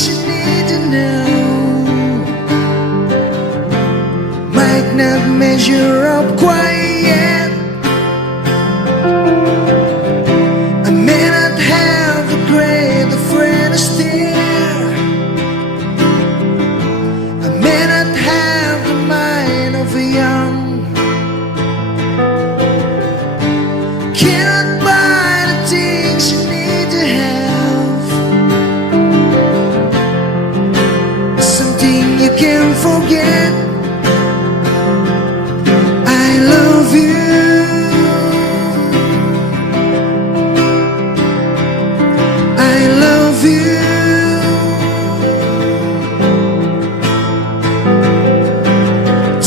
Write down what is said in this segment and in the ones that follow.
things you need to know. Might not measure up quite yet. I may not have the great Fred Astaire. I may not have the mind of a young. Cannot buy the things you need to have. Something you can't forget. I love you. I love you.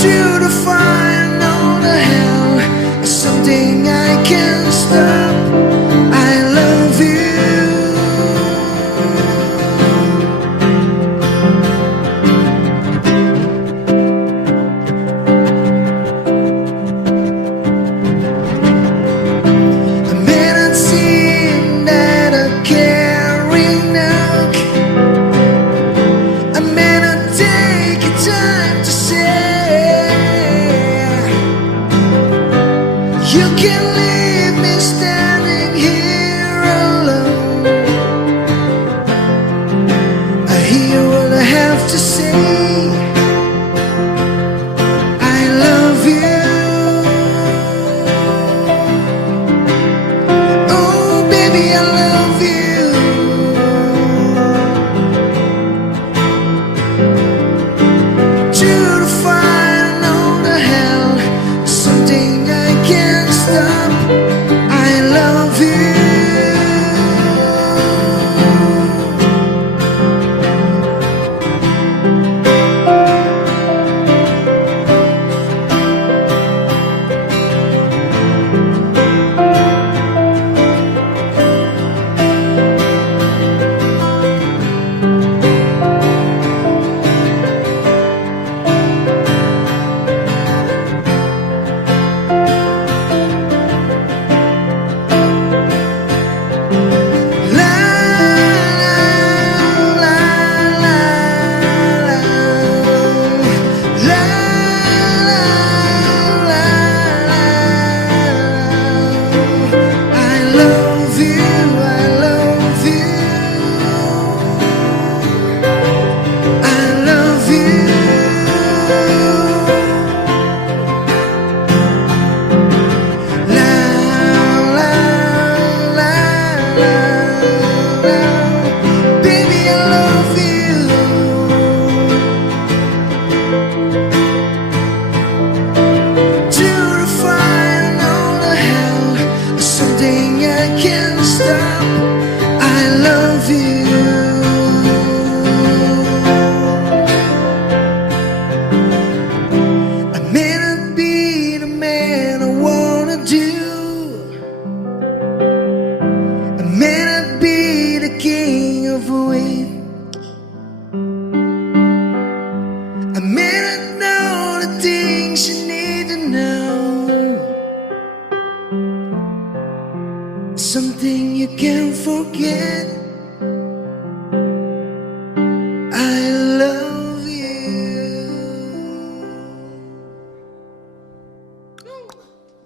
To the fire and all the hell, something I can't stop. I love you. I may not seem that I caring knock. I may not take your time to say you can leave me standing here alone. I hear what I have to say. I love you. Oh, baby, I love you. To the fire and all the hell, something I can't stop. I love you. I may not know the things you need to know. Something you can't forget. I love you.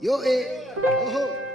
Yo, eh. Oh.